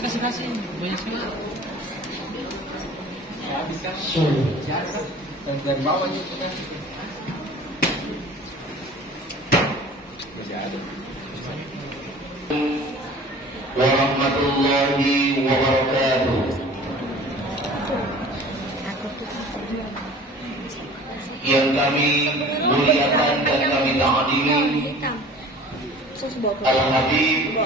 Bisa kasih banyak sekali. Dan dari bawah gitu kan. Warahmatullahi wabarakatuh. Yang kami muliakan dan kami ta'adili Al-Habib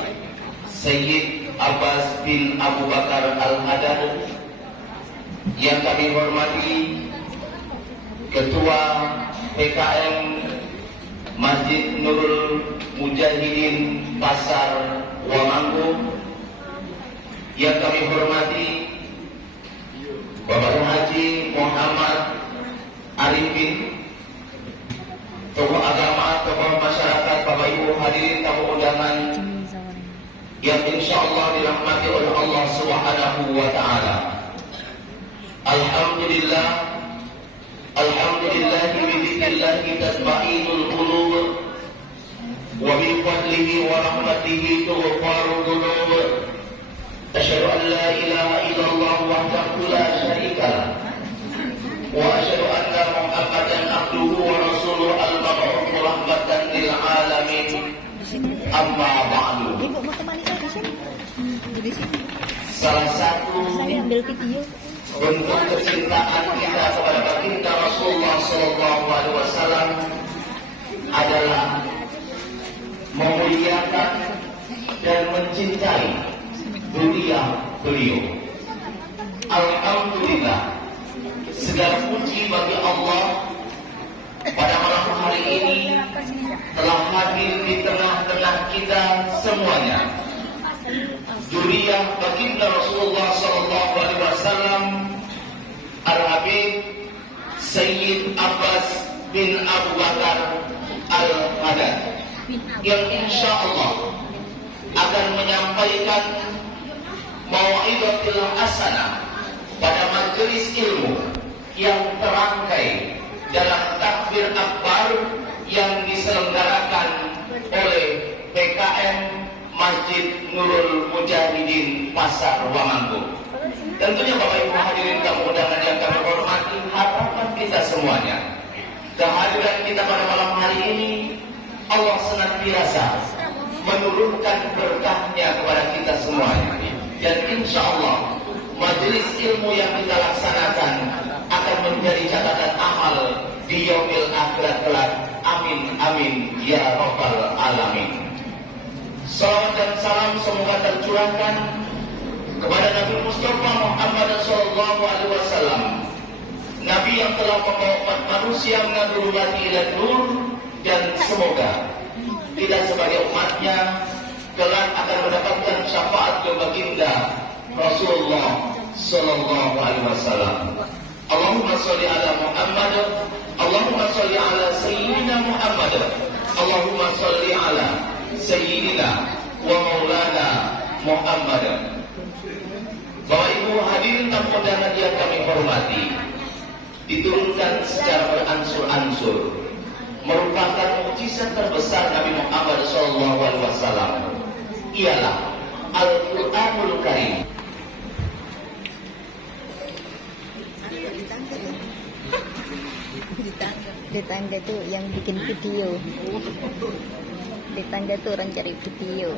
Sayyid Abbas bin Abu Bakar Al-Haddad, yang kami hormati Ketua PKM Masjid Nurul Mujahidin Pasar Wamanggu, yang kami hormati Bapak Haji Muhammad Arifin, tokoh agama, tokoh masyarakat, Bapak Ibu hadirin tamu undangan yang insya Allah dirahmati oleh Allah Subhanahu wa Ta'ala. Alhamdulillah, alhamdulillah bidzikrillahi tatma'innul qulub wa bi fadlihi wa rahmatihi tughfaru dhunub. Asyhadu an la ilaha illallah wahdahu la syarika lah wa asyhadu anna Muhammadan abduhu wa rasuluhu al-mab'uts rahmatan lil alamin. Amma ba'du. Salah satu bentuk kecintaan kita kepada baginda Rasulullah Sallallahu Alaihi Wasallam adalah memuliakan dan mencintai beliau. Alhamdulillah, segala puji bagi Allah pada malam hari ini telah hadir di tengah-tengah kita semuanya. Dzurriyyah baginda Rasulullah Sallallahu Alaihi Wasallam, Al-Habib Sayyid Abbas bin Abu Bakar Al-Haddad, yang insya Allah akan menyampaikan mau'izatul hasanah pada majelis ilmu yang terangkai dalam takbir akbar yang diselenggarakan oleh PKM Masjid Nurul Mujahidin Pasar Wamanggung. Tentunya Bapak Ibu hadirin tamu undangan yang kami hormati, harapan kita semuanya, kehadiran kita pada malam hari ini Allah senantiasa menurunkan berkahnya kepada kita semuanya, dan insya Allah majelis ilmu yang kita laksanakan akan menjadi catatan amal di yaumil akhirat kelak. Amin amin ya rabbal alamin. Salawat dan salam semoga tercurahkan kepada Nabi Mustafa Muhammad Sallallahu Alaihi Wasallam, Nabi yang telah membawa umat manusia menurunkan ila nur, dan semoga kita sebagai umatnya kelak akan mendapatkan syafaat baginda Rasulullah Sallallahu Alaihi Wasallam. Allahumma sholli ala Muhammad, Allahumma sholli ala Sayyidina Muhammad, Allahumma sholli ala Sayyidina wa Maulana Muhammad. Bapak Ibu hadirin tamu undangan yang kami hormati, diturunkan secara beransur-ansur merupakan mukjizat terbesar Nabi Muhammad SAW, ialah Al-Quranul Karim. Di tangga tuh yang bikin video. Di tangga tuh orang cari video.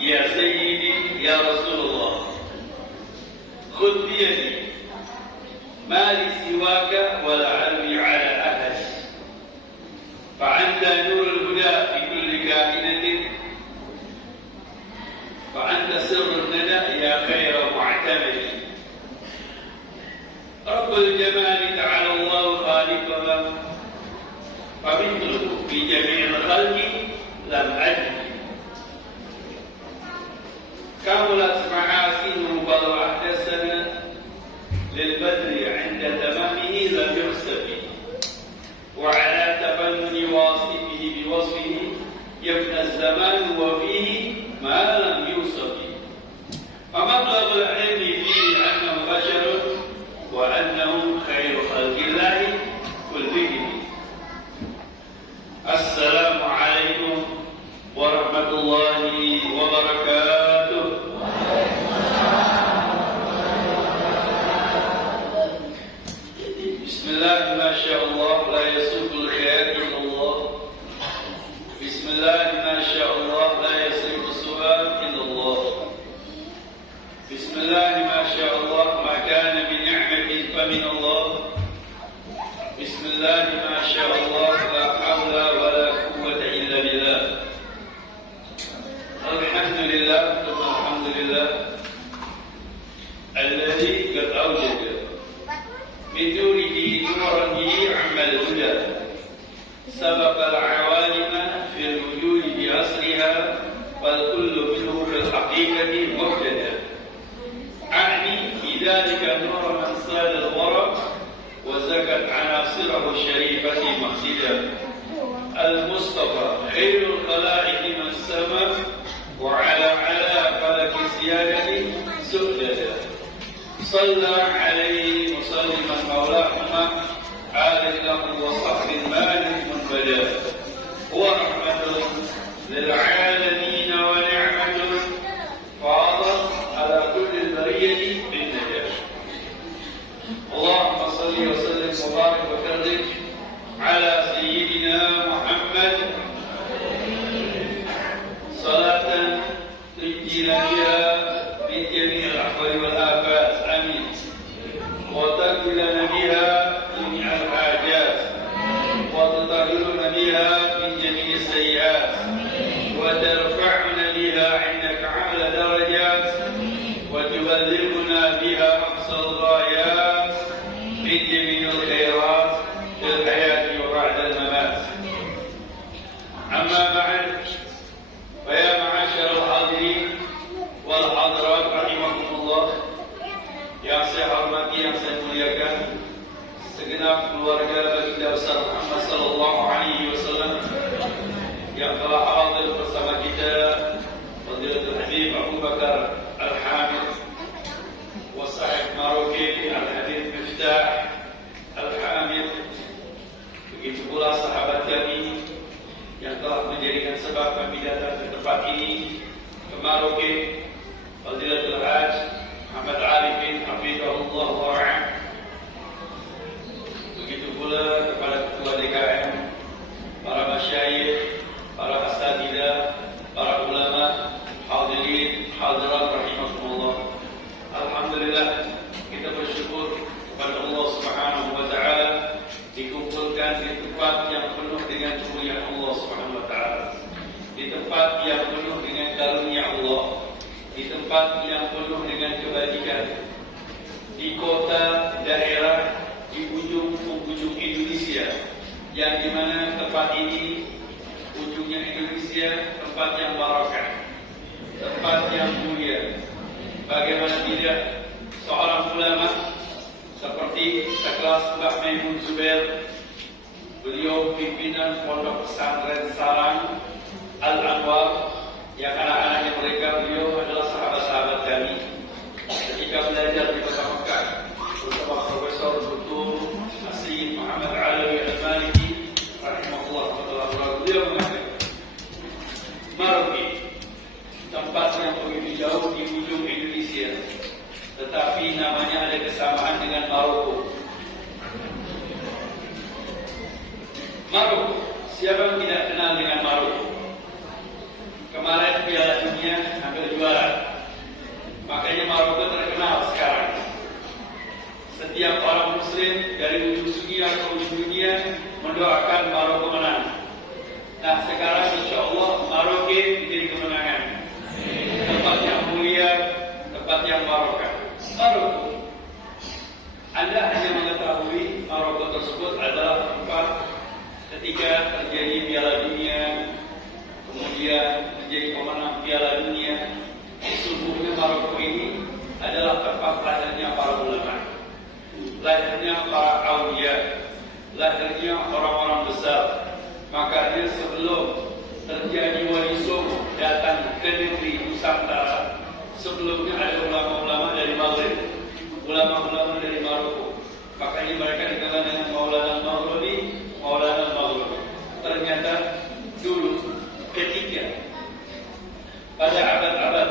يا سيدي يا رسول الله، خذ بيدي، ما لي سواك ولعلي على أحد، فأنت نور الهدى في كل كائنة، فأنت سر الندى يا خير معتمد. رب الجمال تعالى الله خالقها، فمثله في جميع الخلق لم أجد. كملت محاسنه بل واحتسن، للبدر عند تمامه لم يخسف، وعلى تفنن واصفه بوصفه يفنى الزمان وفيه ما لم يوصف. فمطلب العلم فيه أنه بشر وأنهم خير خلق الله كلهم. السلام عليكم ورحمة الله وبركاته. بسم الله ما شاء الله لا يسوق الخير إلا الله. بسم الله ما شاء الله لا يصرف السؤال إلا الله. بسم الله ما شاء الله ما كان من نعمة فمن الله. بسم الله ما شاء الله لا حول ولا قوة إلا بالله. الحمد لله ثم الحمد لله الذي قد أوجد من نوره نورا عم الهدى، سبق العوالم في الوجود بأصلها، فالكل منه في الحقيقة مبتدأ. أعني بذلك نور من صاد الورى وزكت عناصره الشريفة مقصدا، المصطفى خير الخلائق من سما، وعلى فلك السيادة سؤددا. صلى عليه مسلما مولاهما آل له وصحب مالك منبدا، ورحمة للعالمين ونعمة فاضت على كل البرية بالنجاة. اللهم صل وسلم وبارك وكرم على سيدنا محمد صلاة تنجينا بها من جميع الأحوال والآفات، آمين، وتكفي لنا بها جميع الحاجات. السيئات وترفعنا بها عندك أعلى درجات وتبلغنا بها أقصى الغايات من جميع الخيرات في الحياة وبعد الممات. أما بعد، فيا معاشر الحاضرين والحاضرات رحمكم Allah, yang saya hormati, yang saya muliakan, segenap keluarga baginda besar Muhammad sallallahu alaihi wasallam yang telah hadir bersama kita, Fadilatul Habib Abu Bakar Al-Hamid wa Sahib Maroke Al-Habib Miftah Al-Hamid, begitu pula sahabat kami yang telah menjadikan sebab kami datang ke tempat ini, ke Maroke, Fadilatul Haj Muhammad Arifin hafizahullah wa ra'ah. Begitu pula kepada ketua DKM, para masyayikh, para asatidzah, para ulama, hadirin, hadirat rahimakumullah. Alhamdulillah, kita bersyukur kepada Allah Subhanahu wa taala dikumpulkan di tempat yang penuh dengan kemuliaan Allah Subhanahu wa taala. Di tempat yang penuh dengan karunia Allah, di tempat yang penuh dengan kebajikan, di kota, daerah, di ujung Indonesia, yang dimana tempat ini ujungnya Indonesia, tempat yang barakah, tempat yang mulia. Bagaimana tidak seorang ulama seperti sekelas Mbah Maimun Zubair, beliau pimpinan Pondok Pesantren Sarang Al-Anwar, yang anak-anaknya mereka beliau adalah sahabat-sahabat kami ketika belajar di Kota Mekah bersama Profesor Dr. Sayyid Muhammad Alawi Al-Maliki rahimahullah ta'ala. Beliau mengatakan, Maroke, tempat yang begitu jauh di ujung Indonesia, tetapi namanya ada kesamaan dengan Maroko. Maroko, siapa yang tidak kenal dengan Maroko? Kemarin Piala Dunia hampir juara, makanya Maroko terkenal sekarang. Setiap orang Muslim dari ujung dunia ke ujung dunia mendoakan Maroko menang. Nah, sekarang insya Allah Maroko menjadi kemenangan. Tempat yang mulia, tempat yang barokah. Maroko, Anda hanya mengetahui Maroko tersebut adalah tempat ketika terjadi Piala Dunia, kemudian menjadi pemenang Piala Dunia. Sesungguhnya Maroko ini adalah tempat lahirnya para ulama, lahirnya para aulia, lahirnya orang-orang besar. Makanya sebelum terjadi Wali Songo datang ke negeri Nusantara, sebelumnya ada ulama-ulama dari Maghrib, ulama-ulama dari Maroko. Makanya mereka dikenal dengan Maulana Maghribi, Maulana Maghribi. Ternyata dulu ketika pada abad-abad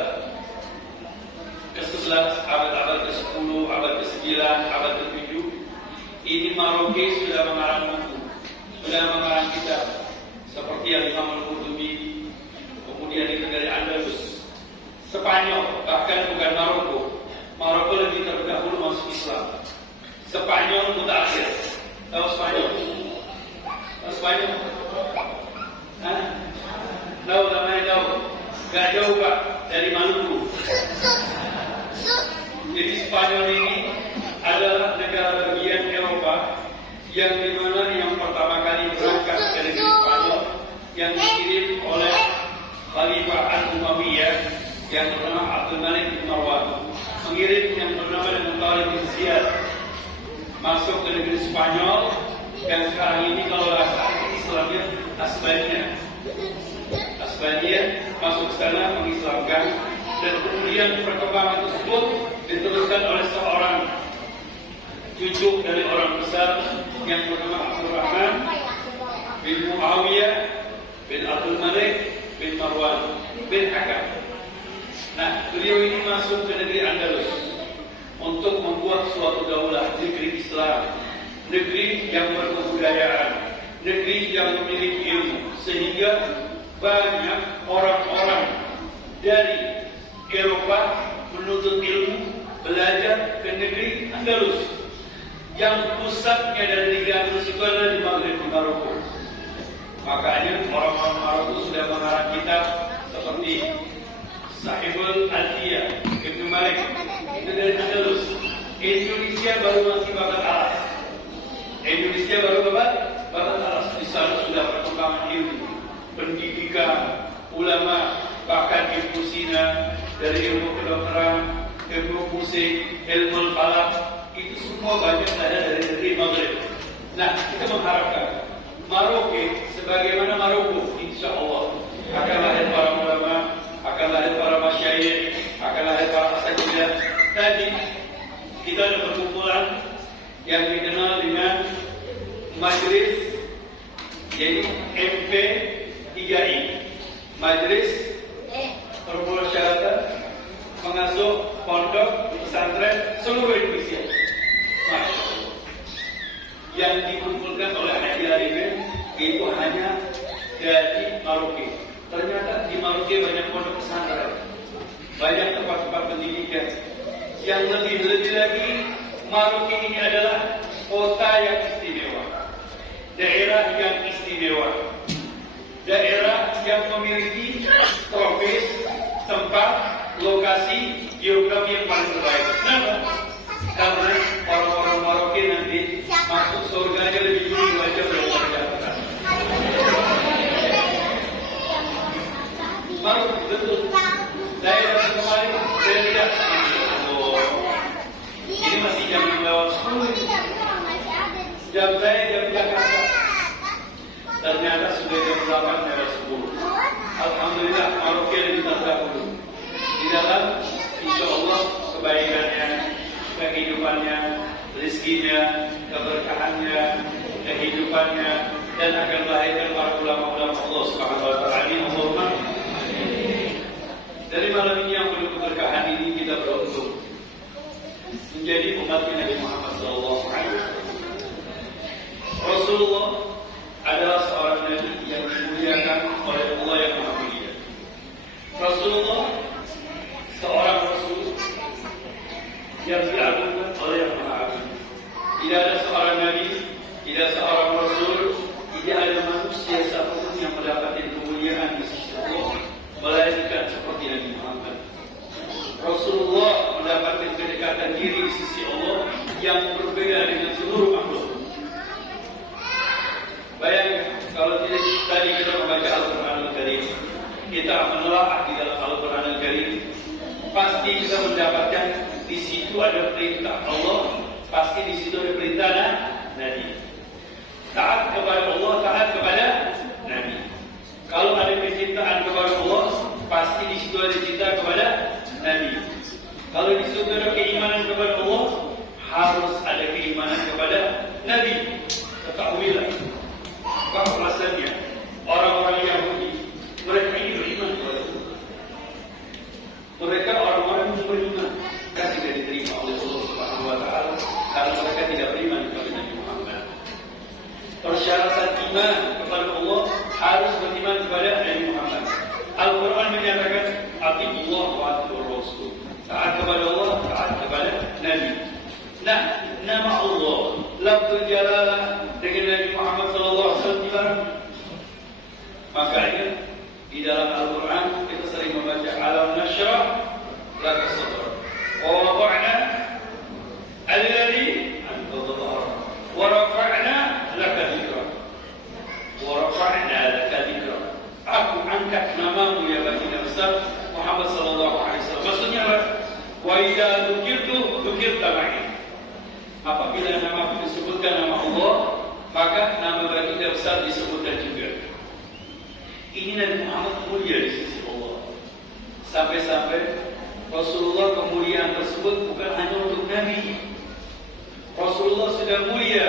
ke-11, abad-abad ke-10, abad ke-9, abad ke-7, ini Maroke sudah mengarang buku, sudah mengarang kitab seperti yang Imam Al-Qurtubi, kemudian itu dari Andalus, Spanyol, bahkan bukan Maroko. Maroko lebih terdahulu masuk Islam. Spanyol mutakhir. Tahu Spanyol? Tahu Spanyol? Hah? Tahu namanya tahu? Gak jauh Pak dari Maluku. Jadi Spanyol ini adalah negara bagian Eropa yang dimana yang pertama kali berangkat ke negeri Spanyol, yang dikirim oleh Khalifah Al-Umayyah yang bernama Abdul Malik bin Marwan, mengirim yang bernama Tariq bin Ziyad masuk ke negeri Spanyol, dan sekarang ini kalau bahasa Islamnya Asbania masuk ke sana mengislamkan, dan kemudian perkembangan tersebut diteruskan oleh seorang cucu dari orang besar yang bernama Abdurrahman bin Muawiyah bin Abdul Malik bin Marwan bin Hakam. Nah, beliau ini masuk ke negeri Andalus untuk membuat suatu daulah, negeri Islam, negeri yang berkebudayaan, negeri yang memiliki ilmu, sehingga banyak orang-orang dari Eropa menuntut ilmu, belajar ke negeri Andalus, yang pusatnya dari negeri Andalus itu adalah di Maghrib, di Maroko. Makanya orang-orang Maroko sudah mengarang kitab seperti Sahibul Alfiyah Ibnu Malik, itu dari Andalus. Indonesia baru masih bakat alas. Indonesia baru bakat alas. Di sana sudah perkembangan ilmu, pendidikan, ulama, bahkan ilmu Sina, dari ilmu kedokteran, ilmu musik, ilmu falak, itu semua banyak ada dari negeri Maghrib. Nah, kita mengharapkan Maroko sebagaimana Maroko, insya Allah akan lahir para ulama, akan lahir para masyayikh, akan lahir para asatidzah. Tadi kita ada perkumpulan yang dikenal dengan Majelis, yaitu MP3I, Majelis Permusyawaratan Pengasuh Pondok Pesantren seluruh Indonesia. Masya Allah. Yang dikumpulkan oleh Haji Arifin itu hanya dari Maroko. Ternyata di Maroko banyak pondok pesantren, banyak tempat-tempat pendidikan. Yang lebih lagi, Maroko ini adalah kota yang istimewa, daerah yang istimewa, daerah yang memiliki tropis, tempat, lokasi, geografi yang paling terbaik. Kenapa? Karena orang-orang Maroko nanti masuk surganya lebih dulu aja daripada Jakarta. Maroko betul. Saya datang kemarin, saya lihat. Ini masih jam 10. Jam saya jam Jakarta. Ternyata sudah jam 8:10. Alhamdulillah Maroko lebih terdahulu. Di dalam insya Allah kebaikannya, kehidupannya, rezekinya, keberkahannya, kehidupannya, dan akan melahirkan para ulama-ulama Allah Subhanahu wa taala. Allahumma. Dari malam ini yang penuh keberkahan ini kita beruntung menjadi umat Nabi Muhammad SAW. Rasulullah adalah seorang nabi yang dimuliakan oleh Allah yang Maha Mulia. Rasulullah seorang rasul yang diagungkan oleh yang Maha Agung. Tidak ada seorang nabi, tidak seorang rasul, tidak ada manusia satupun yang mendapatkan kemuliaan di sisi Allah melainkan seperti Nabi Muhammad. Rasulullah mendapatkan kedekatan diri di sisi Allah yang berbeda dengan seluruh makhluk. Bayangkan kalau tidak tadi kita membaca Al-Quran Al-Karim, kita menelaah di dalam Al-Quran Al-Karim, pasti kita mendapatkan di situ ada perintah Allah, pasti di situ ada perintah Nabi. Taat kepada Allah, taat kepada Nabi. Kalau ada kecintaan kepada Allah, pasti di situ ada cinta kepada Nabi. Kalau di situ ada keimanan kepada Allah, harus ada keimanan kepada Nabi. Ketahuilah bahwasanya orang-orang Yahudi, mereka ini beriman kepada Allah. Mereka orang-orang yang beriman, kan tidak diterima oleh Allah Subhanahu wa taala karena mereka tidak beriman kepada Nabi Muhammad. Persyaratan iman kepada Allah harus beriman kepada Nabi Muhammad. Al-Quran menyatakan atiullah wa atiur rasul. Taat kepada Allah, taat kepada Nabi. Nah, nama Allah, lafzul jalalah dengan Nabi Muhammad SAW. Makanya di dalam Al-Quran kita sering membaca alam nasyrah laka sadrak wa wada'na alladhi anqadha dhahrak wa rafa'na laka dhikrak wa rafa'na laka dhikrak. Aku angkat namamu ya baginda besar Muhammad SAW. Maksudnya apa? Wa idza dzukirtu dzukirta ma'i. Apabila nama disebutkan nama Allah, maka nama baginda besar disebutkan juga. Ini Nabi Muhammad mulia di sisi Allah. Sampai-sampai Rasulullah kemuliaan tersebut bukan hanya untuk Nabi. Rasulullah sudah mulia.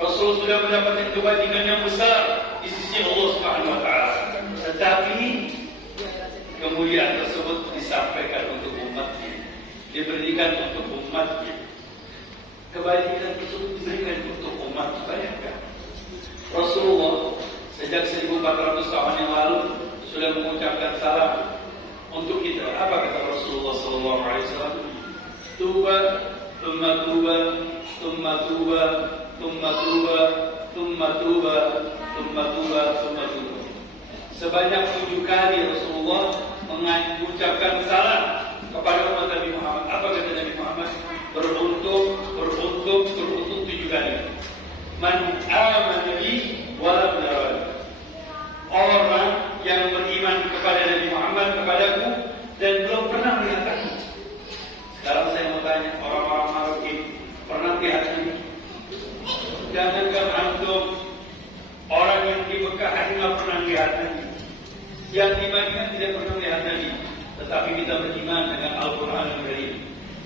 Rasulullah sudah mendapatkan kebajikan yang besar di sisi Allah Subhanahu wa taala. Tetapi kemuliaan tersebut disampaikan untuk umatnya, diberikan untuk umatnya. Kebajikan tersebut diberikan untuk umat. Bayangkan Rasulullah sejak 1400 tahun yang lalu sudah mengucapkan salam untuk kita. Apa kata Rasulullah SAW? Tuba, thumma tuba, thumma tuba, thumma tuba, thumma tuba, thumma tuba, thumma tuba. Sebanyak 7 kali Rasulullah mengucapkan salam kepada umat Nabi Muhammad. Apa kata Nabi Muhammad? Beruntung 7 kali. Man amana bi wa lam yarawani. Orang yang beriman kepada Nabi Muhammad, kepadaku, dan belum pernah melihat aku. Sekarang saya mau tanya, orang-orang Marokin pernah lihat Nabi? Jangankan antum, orang yang di Mekah nggak pernah lihat Nabi, yang di Madinah tidak pernah lihat Nabi. Tetapi kita beriman dengan Al-Quran Al-Karim.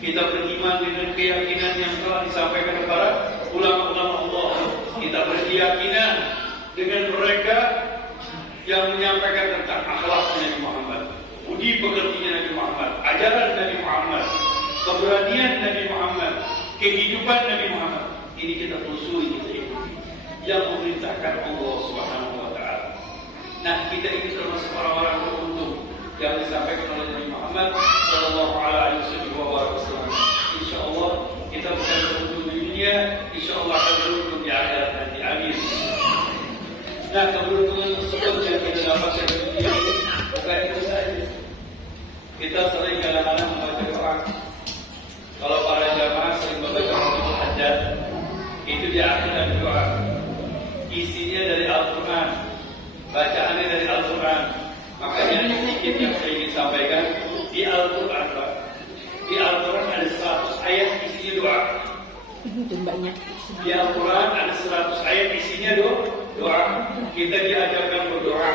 Kita beriman dengan keyakinan yang telah disampaikan kepada ulama-ulama Allah. Kita berkeyakinan dengan mereka yang menyampaikan tentang akhlak Nabi Muhammad, budi pekertinya Nabi Muhammad, ajaran Nabi Muhammad, keberanian Nabi Muhammad, kehidupan Nabi Muhammad. Ini kita telusuri, kita ikuti. Yang memerintahkan Allah Subhanahu wa Ta'ala. Nah, kita ini termasuk orang-orang beruntung yang disampaikan oleh Nabi Muhammad Sallallahu Alaihi Wasallam. Insya Allah kita bukan beruntung di dunia, insya Allah akan beruntung di akhirat nanti. Amin. Nah, keberuntungan tersebut yang kita dapatkan di dunia bukan itu saja. Kita sering kadang-kadang membaca doa. Kalau para jamaah sering membaca hajat, itu di akhir doa. Isinya dari Al-Quran, bacaannya dari Al-Quran. Makanya sedikit yang saya ingin sampaikan, di Al-Quran, di Al-Quran ada 100 ayat isinya doa. Di Al-Quran ada 100 ayat isinya doa. Kita diajarkan berdoa,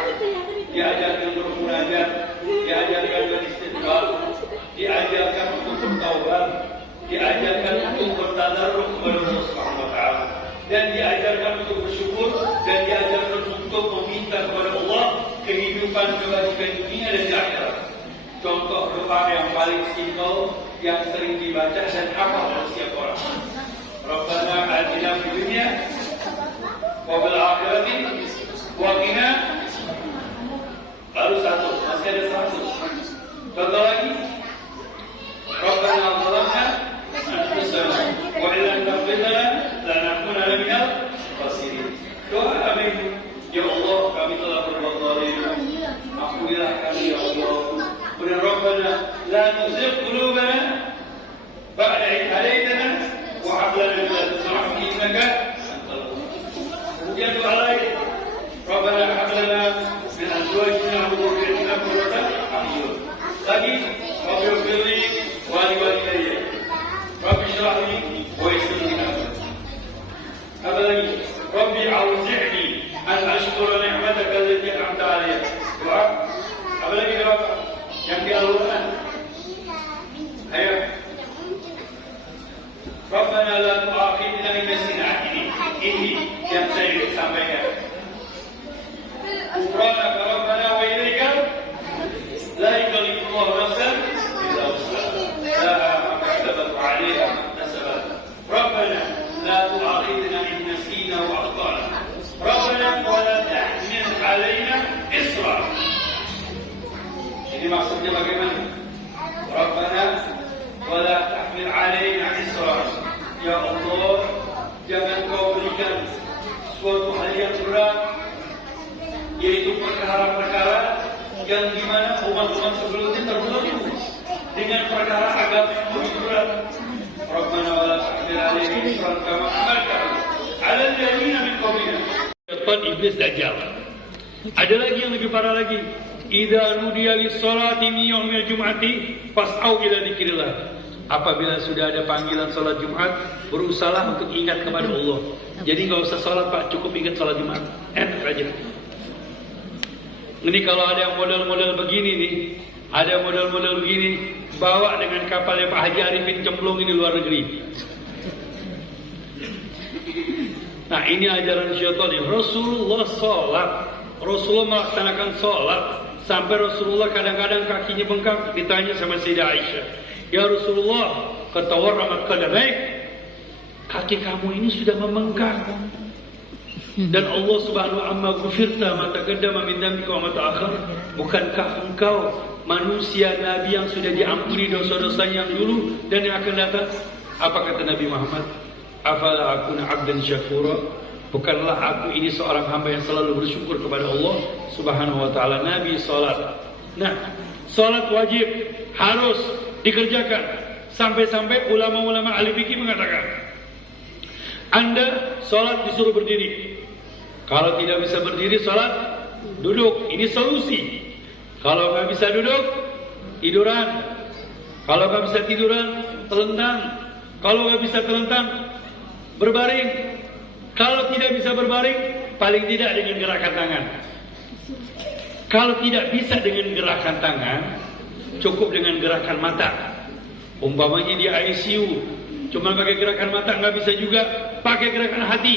diajarkan bermunajat, diajarkan beristighfar, diajarkan untuk bertaubat, diajarkan untuk bertadarruh kepada Allah Subhanahu wa Ta'ala, dan diajarkan untuk bersyukur, dan diajarkan untuk meminta kepada Allah kehidupan kebajikan dunia dan di akhirat. Contoh doa yang paling simpel yang sering dibaca dan hafal oleh setiap orang. Rabbana atina fid dunya wa fil akhirati wa qina. Baru satu, masih ada 100. Contoh lagi. Rabbana zalamna anfusana wa illam taghfir lana lanakunanna minal khasirin. Doa apa itu? Ya Allah, kami telah berbuat zalim. Ampunilah kami ya Allah. Kemudian Rabbana la tuzigh qulubana ba'da idh hadaytana wa hab lana min ladunka rahmatan innaka antal wahhab. Kemudian doa lain. Rabbana hab lana min azwajina wa dhurriyyatina qurrata a'yun. Lagi, Rabbi ighfirli wa li walidayya. Rabbi shrah li wa yassir li amri. Apa lagi? Rabbi auzi'ni an ashkura ni'mataka allati an'amta 'alayya. Doa. Apa lagi doa? Yang di Al-Quran. Ayo. Rabbana la tu'akhidna in nasina. Ini yang saya ingin sampaikan. Ghufranaka Rabbana wa ilaika la yukallifullahu nafsan illa wus'aha. Laha ma kasabat wa 'alayha ma iktasabat. Rabbana la tu'akhidna in nasina wa akhtana. Rabbana wa la tahmil 'alaina isra. Ini maksudnya bagaimana? Rabbana wa la tahmil 'alaina isra. Ya Allah, jangan kau berikan suatu hal yang berat, yaitu perkara-perkara yang dimana umat-umat sebelumnya terbelenggu dengan perkara agama yang lebih berat. Rabbana wa la tahmil 'alaina isran kama hamaltahu 'ala alladziina min qablina. Syaitan iblis dajjal. Ada lagi yang lebih parah lagi. Idza nudiya lis-shalati min yaumil jum'ati fas'au ila dzikrillah. Apabila sudah ada panggilan salat Jumat, berusahalah untuk ingat kepada Allah. Jadi enggak usah salat Pak, cukup ingat salat Jumat. Enak aja. Ini kalau ada yang model-model begini nih, ada model-model begini, bawa dengan kapalnya Pak Haji Arifin cemplung ini luar negeri. Nah, ini ajaran syaitan. Rasulullah salat, Rasulullah melaksanakan salat, sampai Rasulullah kadang-kadang kakinya bengkak. Ditanya sama Sayyidah Aisyah, ya Rasulullah, katawarramat qadamaik, kaki kamu ini sudah membengkak. Dan Allah Subhanahu wa ta'ala ghufirta ma taqaddama min dhanbika wa ma ta'akhkhar. Bukankah engkau manusia Nabi yang sudah diampuni dosa-dosanya yang dulu dan yang akan datang? Apa kata Nabi Muhammad? Afala akuna 'abdan syakura? Bukanlah aku ini seorang hamba yang selalu bersyukur kepada Allah Subhanahu wa taala. Nabi salat. Nah, salat wajib harus dikerjakan. Sampai-sampai ulama-ulama ahli fikih mengatakan, Anda salat disuruh berdiri. Kalau tidak bisa berdiri, salat duduk. Ini solusi. Kalau nggak bisa duduk, tiduran. Kalau nggak bisa tiduran, telentang. Kalau nggak bisa telentang, berbaring. Kalau tidak bisa berbaring, paling tidak dengan gerakan tangan. Kalau tidak bisa dengan gerakan tangan, cukup dengan gerakan mata. Umpamanya di ICU, cuma pakai gerakan mata nggak bisa juga, pakai gerakan hati.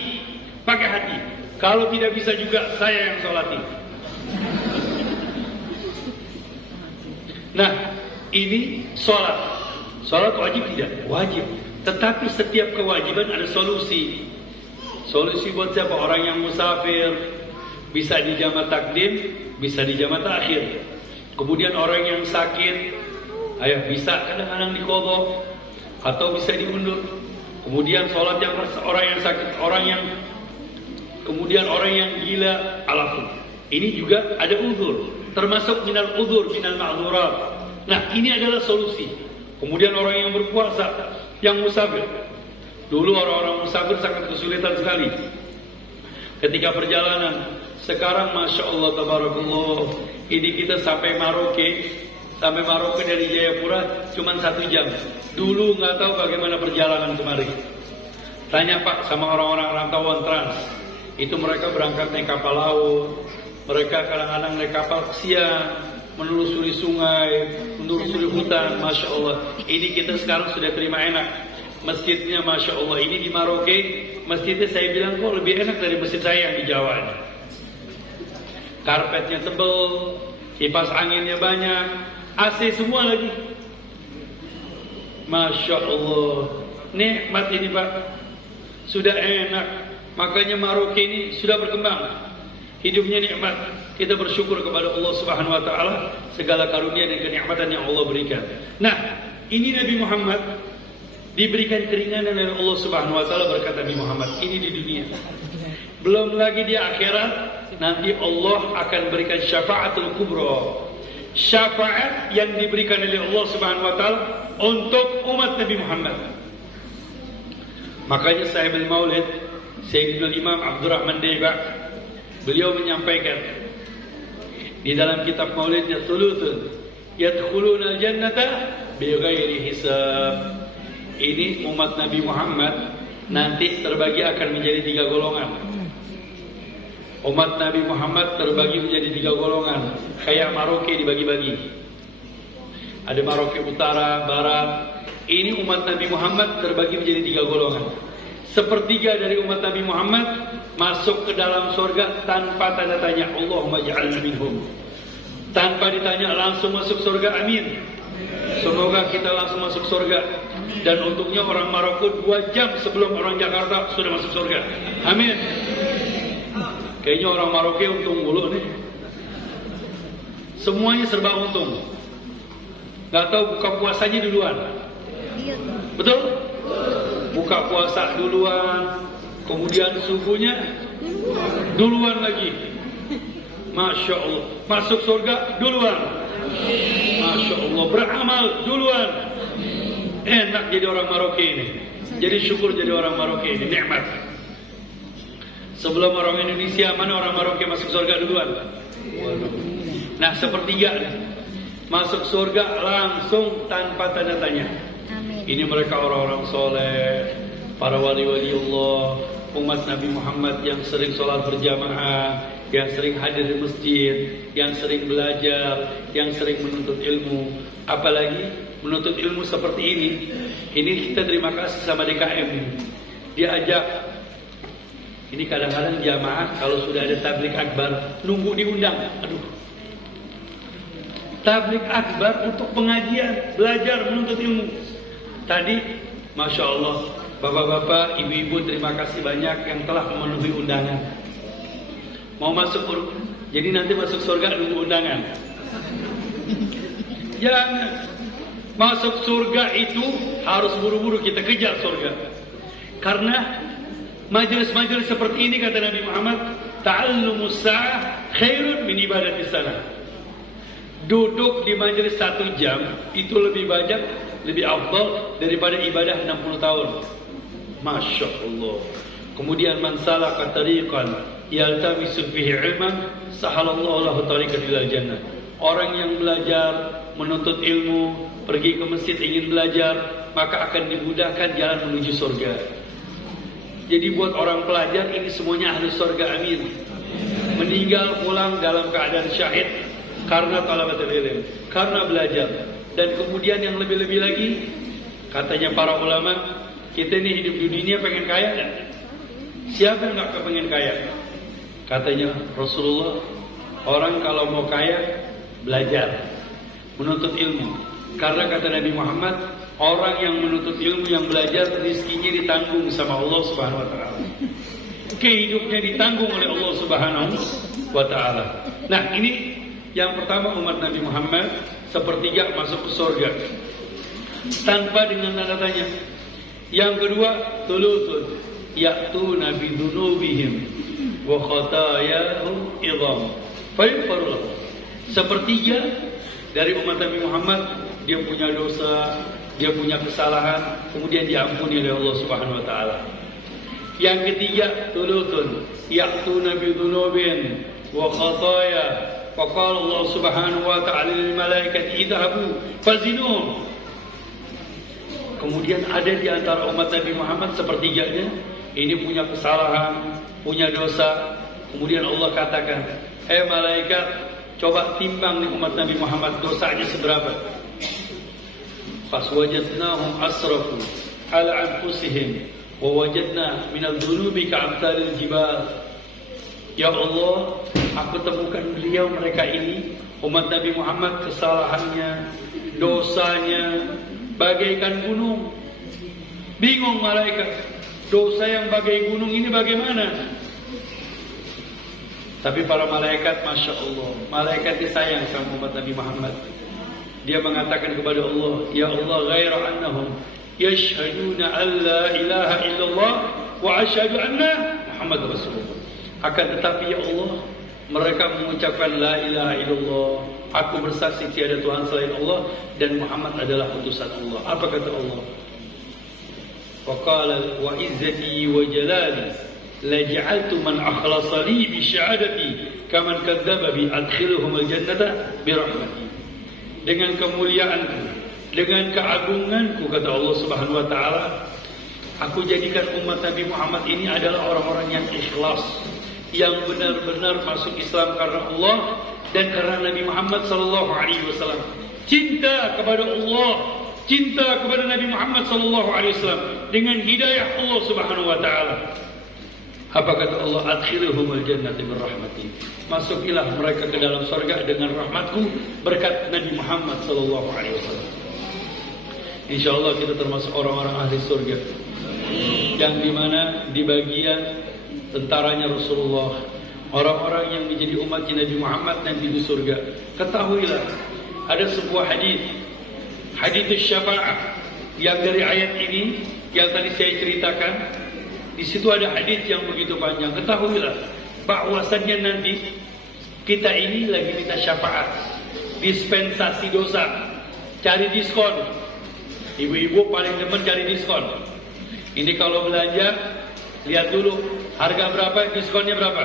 Pakai hati. Kalau tidak bisa juga, saya yang sholati. Nah, ini sholat. Sholat wajib tidak? Wajib. Tetapi setiap kewajiban ada solusi. Solusi buat siapa? Orang yang musafir bisa di jama takdim, bisa di jama takhir. Kemudian orang yang sakit, bisa kadang-kadang diqadha atau bisa diundur. Kemudian sholat yang orang yang sakit, kemudian orang yang gila, alafu. Ini juga ada uzur, termasuk minal uzur, minal ma'dzurat. Nah, ini adalah solusi. Kemudian orang yang berpuasa, yang musafir. Dulu orang-orang musafir sangat kesulitan sekali ketika perjalanan. Sekarang Masya Allah tabarakallah, ini kita sampai Maroke dari Jayapura cuma 1 jam. Dulu nggak tahu bagaimana perjalanan kemarin. Tanya Pak sama orang-orang rantauan trans. Itu mereka berangkat naik kapal laut, mereka kadang-kadang naik kapal siang, menelusuri sungai, menelusuri hutan. Masya Allah, ini kita sekarang sudah terima enak. Masjidnya Masya Allah, ini di Maroke, masjidnya saya bilang kok lebih enak dari masjid saya yang di Jawa ini. Karpetnya tebal, kipas anginnya banyak, AC semua lagi. Masya Allah, nikmat ini Pak, sudah enak. Makanya Maroke ini sudah berkembang, hidupnya nikmat. Kita bersyukur kepada Allah Subhanahu wa taala segala karunia dan kenikmatan yang Allah berikan. Nah, ini Nabi Muhammad diberikan keringanan oleh Allah Subhanahu wa taala, berkata Nabi Muhammad, ini di dunia. Belum lagi di akhirat, nanti Allah akan berikan syafaatul kubra. Syafaat yang diberikan oleh Allah Subhanahu wa taala untuk umat Nabi Muhammad. Makanya Sahibul Maulid Sayyidul Imam Abdurrahman Deba, beliau menyampaikan di dalam kitab Maulidnya, thuluthun yadkhuluna al-jannata bighairi hisab. Ini umat Nabi Muhammad nanti terbagi akan menjadi 3 golongan. Umat Nabi Muhammad terbagi menjadi 3 golongan. Kayak Maroke dibagi-bagi. Ada Maroke Utara, Barat. Ini umat Nabi Muhammad terbagi menjadi 3 golongan. Sepertiga dari umat Nabi Muhammad masuk ke dalam surga tanpa tanda tanya. Allahumma ja'alna minhum. Tanpa ditanya langsung masuk surga. Amin. Semoga kita langsung masuk surga. Dan untungnya orang Maroko 2 jam sebelum orang Jakarta sudah masuk surga. Amin. Kayaknya orang Maroke untung mulu nih. Semuanya serba untung. Gak tahu buka puasanya duluan. Betul? Buka puasa duluan, kemudian subuhnya duluan lagi. Masya Allah. Masuk surga duluan. Masya Allah. Beramal duluan. Enak jadi orang Maroke ini. Jadi syukur jadi orang Maroke ini. Nikmat. Sebelum orang Indonesia, mana orang Maroke masuk surga duluan? Nah, sepertiga masuk surga langsung tanpa tanda tanya. Ini mereka orang-orang soleh, para wali-wali Allah, umat Nabi Muhammad yang sering sholat berjamaah, yang sering hadir di masjid, yang sering belajar, yang sering menuntut ilmu. Apalagi menuntut ilmu seperti ini. Ini kita terima kasih sama DKM. Diajak. Ini kadang-kadang jamaah kalau sudah ada tablik akbar nunggu diundang. Aduh. Tablik akbar untuk pengajian, belajar menuntut ilmu. Tadi, Masya Allah, bapak-bapak, ibu-ibu, terima kasih banyak yang telah memenuhi undangan. Mau masuk surga, jadi nanti masuk surga nunggu undangan. Jangan. Masuk surga itu harus buru-buru kita kejar surga. Karena Majelis-majelis seperti ini kata Nabi Muhammad, ta'allumus sa'ah khairun min ibadatis sana. Duduk di majelis 1 jam itu lebih banyak, lebih afdal daripada ibadah 60 tahun. Masya Allah. Kemudian man salaka tariqan yaltamisu fihi ilman sahalallahu lahu tariqan ilal jannah. Orang yang belajar, menuntut ilmu, pergi ke masjid ingin belajar, maka akan dimudahkan jalan menuju surga. Jadi buat orang pelajar ini semuanya ahli surga, amin. Meninggal pulang dalam keadaan syahid karena talabatul ilm, karena belajar. Dan kemudian yang lebih-lebih lagi, katanya para ulama, kita ini hidup di dunia pengen kaya kan? Siapa yang gak pengen kaya? Katanya Rasulullah, orang kalau mau kaya belajar, menuntut ilmu. Karena kata Nabi Muhammad, orang yang menuntut ilmu, yang belajar, rizkinya ditanggung sama Allah Subhanahu wa taala. Kehidupnya ditanggung oleh Allah Subhanahu wa taala. Nah, ini yang pertama, umat Nabi Muhammad sepertiga masuk ke surga tanpa dengan tanda tanya. Yang kedua, thuluthun ya'tuna bi dzunubihim wa khatayahum idham fayaghfiru lahum. Sepertiga dari umat Nabi Muhammad, dia punya dosa, dia punya kesalahan, kemudian diampuni oleh Allah Subhanahu wa taala. Yang ketiga, thuluthun ya'tuna bi dzunubin wa khataya. Faqala Allah Subhanahu wa ta'ala lil malaikati idhabu fazinuhum. Kemudian ada di antara umat Nabi Muhammad sepertiganya, ini punya kesalahan, punya dosa. Kemudian Allah katakan, malaikat, coba timbang nih umat Nabi Muhammad dosanya seberapa. Faswajadnahum asrafu ala anfusihim wa wajadna minal dhunubi ka'amtalil jibal. Ya Allah, aku temukan beliau, mereka ini umat Nabi Muhammad, kesalahannya, dosanya bagaikan gunung. Bingung malaikat, dosa yang bagai gunung ini bagaimana? Tapi para malaikat, Masya Allah, malaikat disayang sama umat Nabi Muhammad. Dia mengatakan kepada Allah, Ya Allah, ghaira annahum yashhaduna an la ilaha illallah wa ashhadu anna Muhammad Rasulullah. Akan tetapi ya Allah, mereka mengucapkan la ilaha illallah, aku bersaksi tiada Tuhan selain Allah, dan Muhammad adalah utusan Allah. Apa kata Allah? Wa qala wa izzati wa jalali la ja'altu man akhlasa li bi syahadati kaman kadzdzaba bi adkhiluhum al-jannata bi rahmati. Dengan kemuliaanku, dengan keagunganku, kata Allah Subhanahu wa taala, aku jadikan umat Nabi Muhammad ini adalah orang-orang yang ikhlas, yang benar-benar masuk Islam karena Allah dan karena Nabi Muhammad sallallahu alaihi wasallam. Cinta kepada Allah, cinta kepada Nabi Muhammad sallallahu alaihi wasallam dengan hidayah Allah Subhanahu wa taala. Apa kata Allah? Adkhiluhumul jannata birrahmati. Masukilah mereka ke dalam surga dengan rahmatku, berkat Nabi Muhammad sallallahu alaihi wasallam. Insyaallah kita termasuk orang-orang ahli surga. Yang dimana di bagian tentaranya Rasulullah, orang-orang yang menjadi umat Nabi Muhammad nanti di surga. Ketahuilah, ada sebuah hadits syafa'ah yang dari ayat ini yang tadi saya ceritakan. Di situ ada hadits yang begitu panjang. Ketahuilah bahwasannya nanti kita ini lagi minta syafaat, dispensasi dosa, cari diskon. Ibu-ibu paling demen cari diskon. Ini kalau belanja, lihat dulu harga berapa, diskonnya berapa.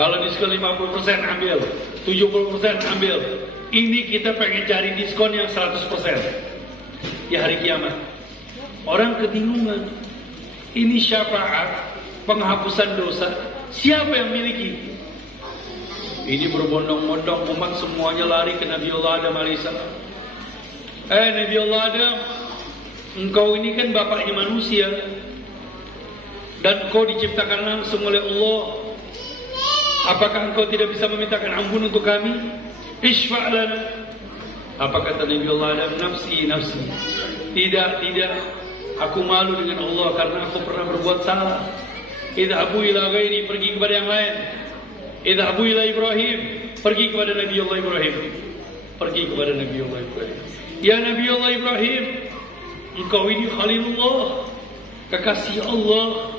Kalau diskon 50% ambil, 70% ambil. Ini kita pengen cari diskon yang 100%. Ya hari kiamat, orang kebingungan. Ini syafaat, penghapusan dosa, siapa yang miliki? Ini berbondong-bondong umat semuanya lari ke Nabi Allah Adam alaihissalam. Nabi Allah Adam, engkau ini kan bapaknya manusia, dan engkau diciptakan langsung oleh Allah. Apakah engkau tidak bisa memintakan ampun untuk kami? Ishfa'lana. Apa kata Nabi Allah Adam? Nafsi, nafsi. Tidak. Aku malu dengan Allah karena aku pernah berbuat salah. Idhabu ila ghairi, pergi kepada yang lain. Idhabu ila Ibrahim, pergi kepada Nabi Allah Ibrahim. Pergi kepada Nabi Allah Ibrahim. Ya Nabi Allah Ibrahim, engkau ini Khalilullah, kekasih Allah.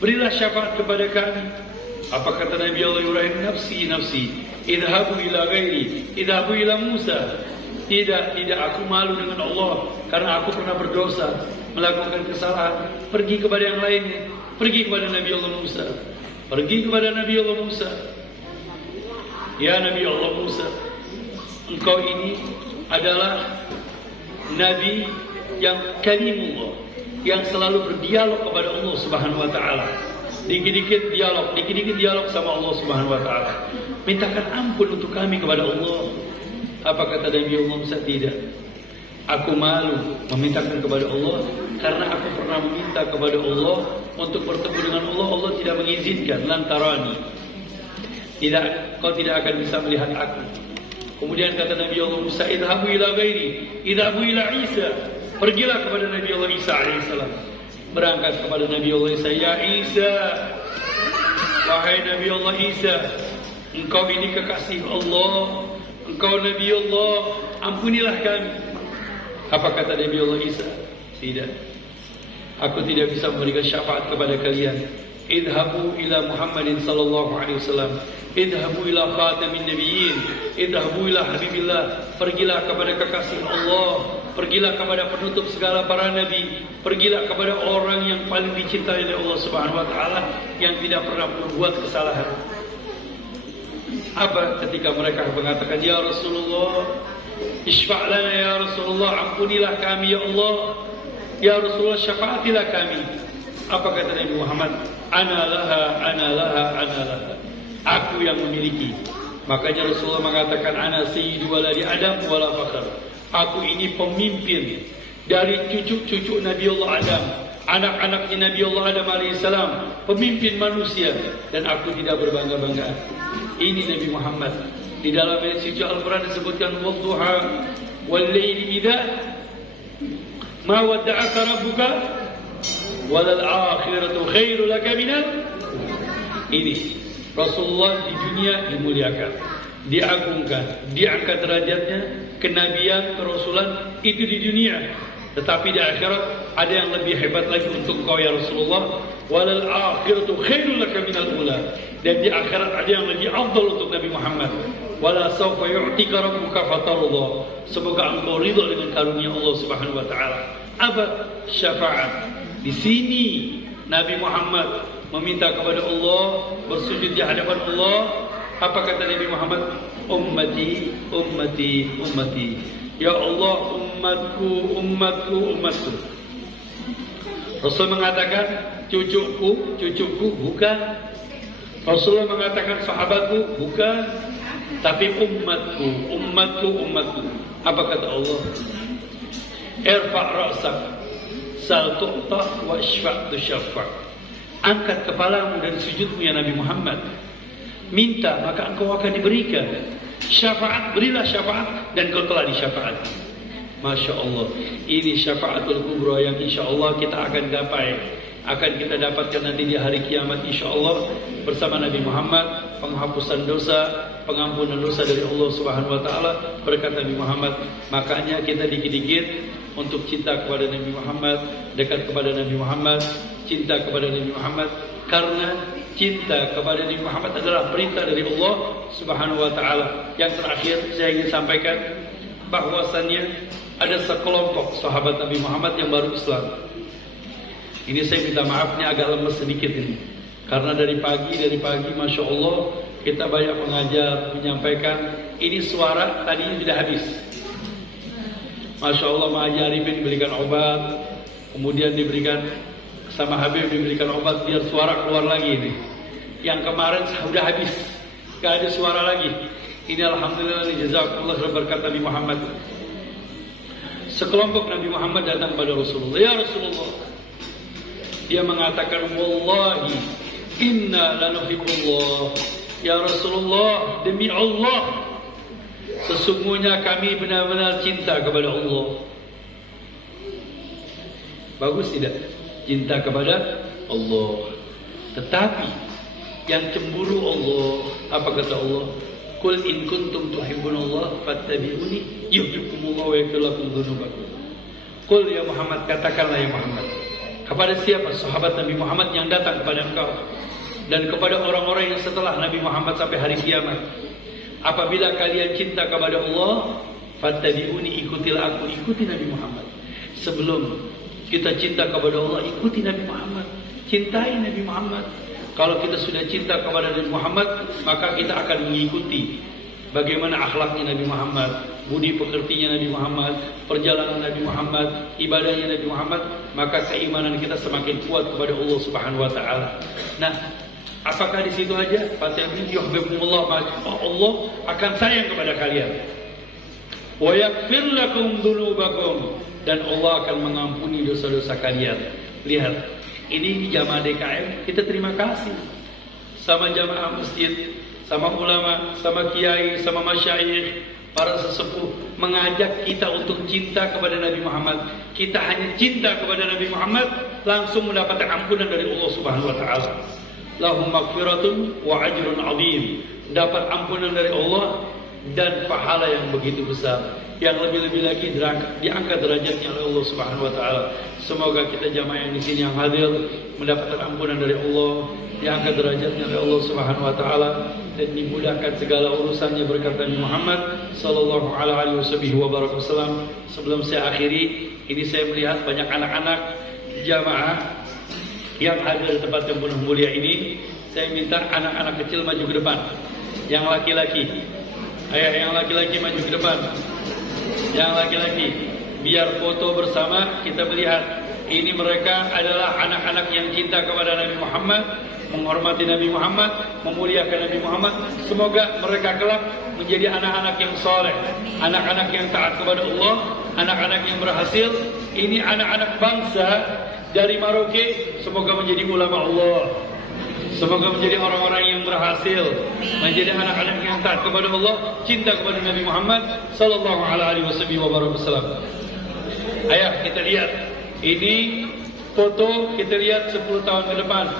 berilah syafaat kepada kami. Apa kata Nabi Allah Ibrahim? Nafsi, nafsi, idhabu ila ghairi, idhabu ila Musa. Tidak, aku malu dengan Allah karena aku pernah berdosa, melakukan kesalahan. Pergi kepada yang lainnya. Pergi kepada Nabi Allah Musa. Pergi kepada Nabi Allah Musa. Ya Nabi Allah Musa, engkau ini adalah Nabi yang kalimullah, yang selalu berdialog kepada Allah Subhanahu wa taala. Dikit-dikit dialog sama Allah Subhanahu wa taala. Mintakan ampun untuk kami kepada Allah. Apa kata Nabi Allah Musa? Tidak. Aku malu memintakan kepada Allah karena aku pernah meminta kepada Allah untuk bertemu dengan Allah. Allah tidak mengizinkan. Lantarani. Tidak, kau tidak akan bisa melihat aku. Kemudian kata Nabi Allah Musa, idhabu ila ghairi, idhabu ila Isa. Pergilah kepada Nabi Allah Isa alaihissalam. Berangkat kepada Nabi Allah Isa. Ya Isa, wahai Nabi Allah Isa, engkau ini kekasih Allah, engkau Nabi Allah, ampunilah kami. Apa kata Nabi Allah Isa? Tidak, aku tidak bisa memberikan syafaat kepada kalian. Idhabu ila Muhammadin sallallahu alaihi wasallam, idhabu ila khatamin nabiyyin, idhabu ila habibillah. Pergilah kepada kekasih Allah, pergilah kepada penutup segala para nabi, pergilah kepada orang yang paling dicintai oleh Allah Subhanahu wa taala, yang tidak pernah berbuat kesalahan. Apa ketika mereka mengatakan, ya Rasulullah, isfa' lana ya Rasulullah, ampunilah kami ya Allah, ya Rasulullah syafaatilah kami. Apa kata Nabi Muhammad? Ana laha, ana laha, ana laha. Aku yang memiliki. Makanya Rasulullah mengatakan, ana sayyidu waladi Adam wala fakhr. Aku ini pemimpin dari cucu-cucu Nabi Allah Adam, anak-anaknya Nabi Allah Adam alaihissalam, pemimpin manusia, dan aku tidak berbangga-banggaan. Ini Nabi Muhammad. Di dalam ayat suci Al-Quran disebutkan, wadduha wal laili idza ma wadda'aka rabbuka walal akhiratu khairu laka minal. Ini Rasulullah di dunia dimuliakan, diagungkan, diangkat derajatnya, kenabian, kerasulan itu di dunia. Tetapi di akhirat ada yang lebih hebat lagi untuk kau ya Rasulullah. Walal akhiratu khairul laka minal ula. Dan di akhirat ada yang lebih afdal untuk Nabi Muhammad. Wala sawfa yu'tika rabbuka fatarudha. Semoga engkau ridha dengan karunia Allah Subhanahu wa taala. Apa? Syafaat. Di sini Nabi Muhammad meminta kepada Allah, bersujud di hadapan Allah. Apa kata Nabi Muhammad? Ummati, ummati, ummati. Ya Allah, umatku, umatku, umatku. Rasul mengatakan, cucuku, cucuku, bukan. Rasulullah mengatakan, sahabatku, bukan. Tapi umatku, umatku, umatku. Apa kata Allah? Irfa' ra'sak, sal tu'ta wa ishfa' tushaffa'. Angkat kepalamu dari sujudmu ya Nabi Muhammad. Minta, maka engkau akan diberikan. Syafaat, berilah syafaat, dan kau telah disyafaat. Masya Allah. Ini syafaatul kubra yang insya Allah kita akan gapai, akan kita dapatkan nanti di hari kiamat insya Allah bersama Nabi Muhammad. Penghapusan dosa, pengampunan dosa dari Allah Subhanahu wa taala berkat Nabi Muhammad. Makanya kita dikit-dikit untuk cinta kepada Nabi Muhammad, dekat kepada Nabi Muhammad, cinta kepada Nabi Muhammad, karena cinta kepada Nabi Muhammad adalah perintah dari Allah Subhanahu wa taala. Yang terakhir saya ingin sampaikan bahwasannya ada sekelompok sahabat Nabi Muhammad yang baru Islam. Ini saya minta maafnya agak lemes sedikit ini, karena dari pagi Masya Allah kita banyak mengajar, menyampaikan. Ini suara tadinya tidak habis. Masya Allah, mengajari diberikan obat, kemudian diberikan sama Habib diberikan obat biar suara keluar lagi ini. Yang kemarin sudah habis, gak ada suara lagi. Ini alhamdulillah, jazakumullah berkat Nabi Muhammad. Sekelompok Nabi Muhammad datang pada Rasulullah. Ya Rasulullah, dia mengatakan, wallahi inna lanuhibbullah. Ya Rasulullah, demi Allah, sesungguhnya kami benar-benar cinta kepada Allah. Bagus tidak? Cinta kepada Allah. Tetapi yang cemburu Allah, apa kata Allah? Qul in kuntum tuhibbunallah fattabi'uni yuhibbukumullah wa yaghfir lakum dzunubakum. Qul ya Muhammad, katakanlah ya Muhammad, kepada siapa? Sahabat Nabi Muhammad yang datang kepada engkau, dan kepada orang-orang yang setelah Nabi Muhammad sampai hari kiamat. Apabila kalian cinta kepada Allah, fattabi'uni, ikutilah aku, ikuti Nabi Muhammad. Sebelum kita cinta kepada Allah, ikuti Nabi Muhammad, cintai Nabi Muhammad. Kalau kita sudah cinta kepada Nabi Muhammad, maka kita akan mengikuti bagaimana akhlaknya Nabi Muhammad, budi pekertinya Nabi Muhammad, perjalanan Nabi Muhammad, ibadahnya Nabi Muhammad, maka keimanan kita semakin kuat kepada Allah Subhanahu wa taala. Nah, apakah di situ aja? Fattabi'uni yuhibbukumullah, Allah akan sayang kepada kalian. Wa yaghfir lakum dzunubakum, dan Allah akan mengampuni dosa-dosa kalian. Lihat, ini jamaah DKM, kita terima kasih sama jamaah masjid, sama ulama, sama kiai, sama masyayikh, para sesepuh mengajak kita untuk cinta kepada Nabi Muhammad. Kita hanya cinta kepada Nabi Muhammad, langsung mendapatkan ampunan dari Allah Subhanahu wa taala. Lahum maghfiratun wa ajrun 'azim. Dapat ampunan dari Allah dan pahala yang begitu besar. Yang lebih-lebih lagi diangkat derajatnya oleh Allah Subhanahu wa taala. Semoga kita jamaah yang di sini yang hadir mendapatkan ampunan dari Allah, diangkat derajatnya oleh Allah Subhanahu wa taala, dan dimudahkan segala urusannya berkat Nabi Muhammad sallallahu alaihi wasallam. Sebelum saya akhiri, ini saya melihat banyak anak-anak jamaah yang hadir di tempat yang penuh mulia ini. Saya minta anak-anak kecil maju ke depan. Yang laki-laki, ayah yang laki-laki maju ke depan. Yang laki-laki, biar foto bersama kita melihat ini mereka adalah anak-anak yang cinta kepada Nabi Muhammad, menghormati Nabi Muhammad, memuliakan Nabi Muhammad. Semoga mereka kelak menjadi anak-anak yang soleh, anak-anak yang taat kepada Allah, anak-anak yang berhasil. Ini anak-anak bangsa dari Maroke, semoga menjadi ulama Allah, semoga menjadi orang-orang yang berhasil, menjadi anak-anak yang taat kepada Allah, cinta kepada Nabi Muhammad sallallahu alaihi wasallam. Ayah, kita lihat ini foto, kita lihat 10 tahun ke depan,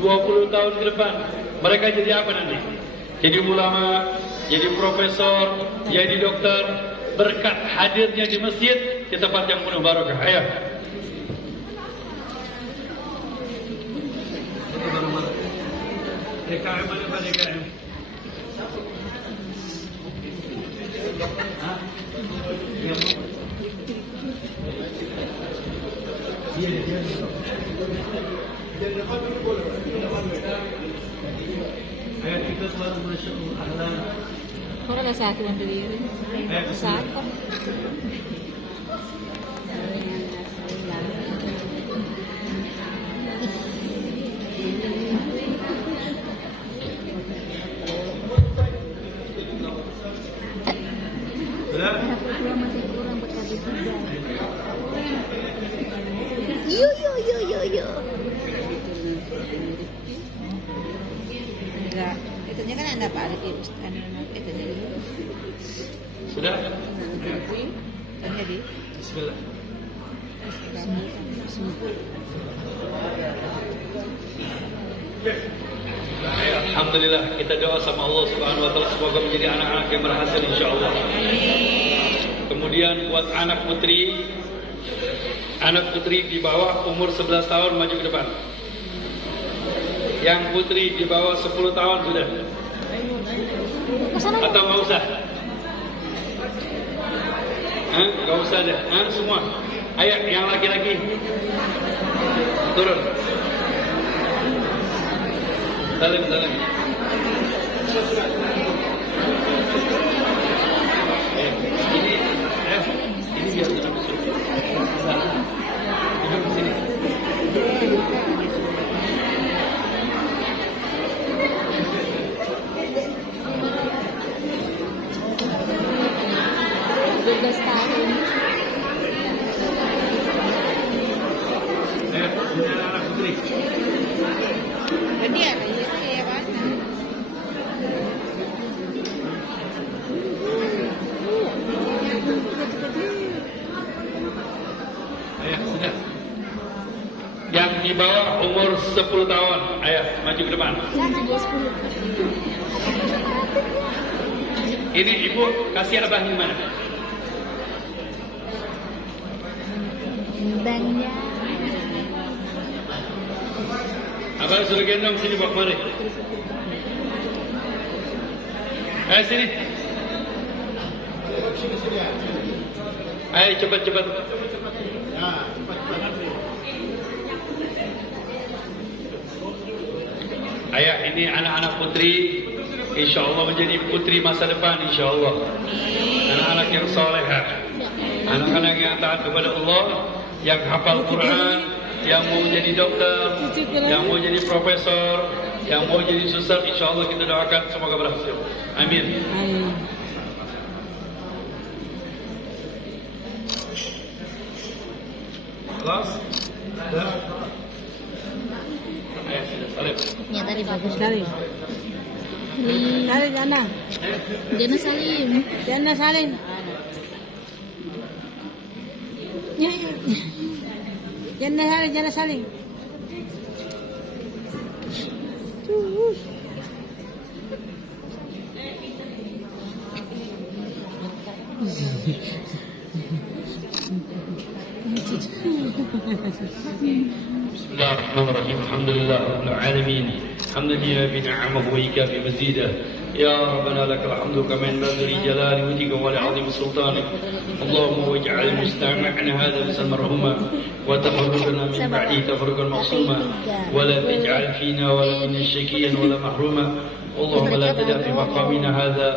20 tahun ke depan, mereka jadi apa nanti? Jadi ulama, jadi profesor, jadi dokter, berkat hadirnya di masjid di tempat yang penuh barakah. Ayah, DKM mana Pak DKM? Hah? Iya. Iya. Ayah, kita selalu bersyukur ahlan. Kok ada satu yang berdiri? Satu. Yo. Enggak, itunya kan ada Pak Arif, itunya dulu. Sudah? Jadi. Bismillah. Alhamdulillah, kita doa sama Allah Subhanahu wa taala semoga menjadi anak-anak yang berhasil insyaallah. Kemudian buat anak putri di bawah umur 11 tahun maju ke depan. Yang putri di bawah 10 tahun sudah. Atau nggak usah? Nggak usah deh. Semua. Ayo, yang laki-laki turun. Salim. Ini biar turun. Duduk di sini. Ini anak putri. Ini ada ya Pak. Ayah, sudah. Yang di bawah umur 10 tahun, ayah maju ke depan. Ini ibu kasih abah di mana? Bangnya. Abang suruh gendong sini bawa kemari. Sini. Ayo cepat-cepat. Ayah, ini anak-anak putri, insyaAllah menjadi putri masa depan, insyaAllah. Anak-anak yang solehah, anak-anak yang taat kepada Allah, yang hafal Quran, yang mau jadi dokter, yang mau jadi profesor, yang mau jadi suster, insyaAllah kita doakan semoga berhasil. Amin. Kelas? Salim. Ya tadi bagus. Salim. Salim Jana. Jana Salim. Jana Salim. Jana Salim, Jana Salim. بسم الله الرحمن الرحيم الحمد لله رب العالمين حمدا يوافي نعمه ويكافي مزيده يا ربنا لك الحمد كما ينبغي لجلال وجهك ولعظيم سلطانك اللهم واجعل مجتمعنا هذا مسلما مرحوما وتفرقنا من بعده تفرقا معصوما ولا تجعل فينا ولا منا شقيا ولا محروما اللهم لا تدع في مقامنا هذا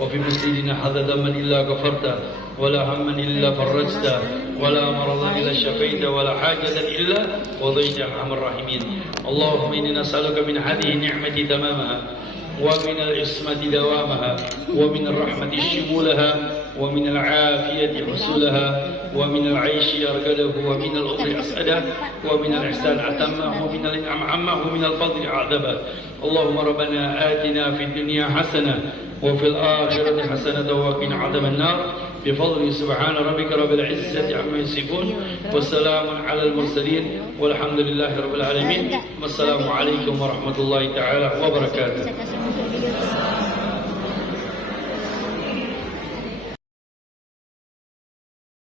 وفي مسجدنا هذا ذنبا الا غفرته ولا هما إلا فرجته ولا مرضا إلا شفيت ولا حاجة إلا قضيت يا أرحم الراحمين اللهم إني نسألك من هذه النعمة تمامها ومن العصمة دوامها ومن الرحمة شمولها ومن العافية حصولها ومن العيش يرقده ومن الأمر أسعده ومن الإحسان أتمه ومن الإنعام عمه ومن الفضل أعذبه اللهم ربنا آتنا في الدنيا حسنة وفي الآخرة حسنة وقنا عذاب النار بفضل سبحان ربك رب العزة عما يصفون والسلام على المرسلين والحمد لله رب العالمين والسلام عليكم ورحمة الله تعالى وبركاته.